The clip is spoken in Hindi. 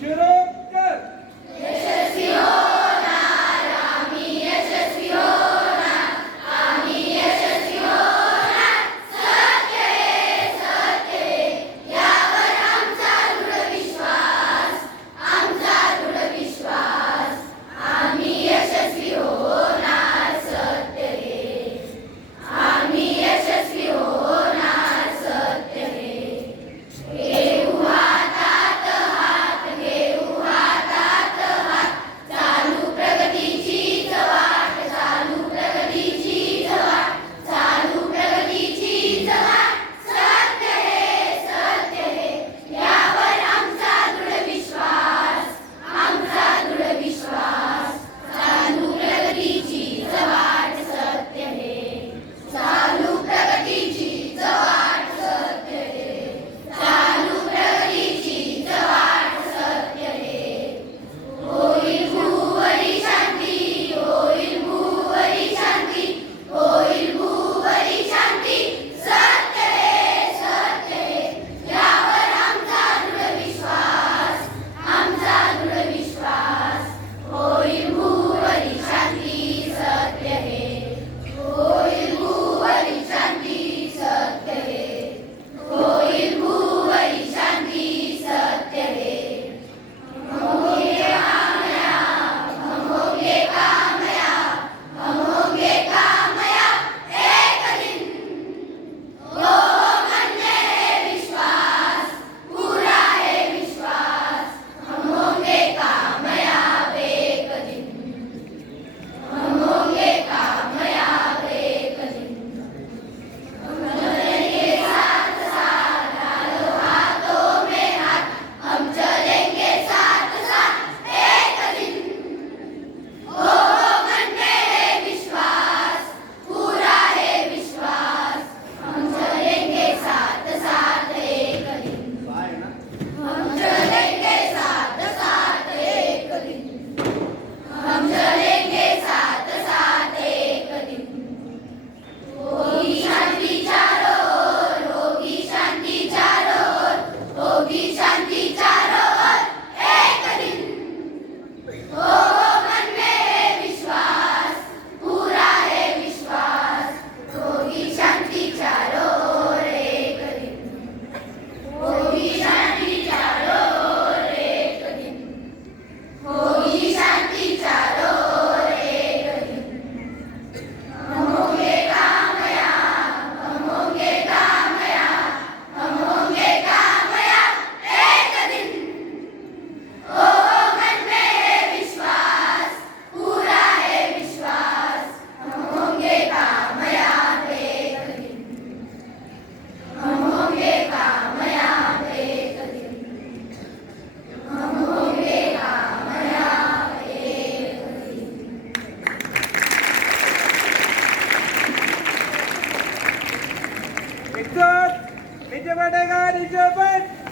Shoot up! एकजूट नीचे बैठेगा नीचे बैठ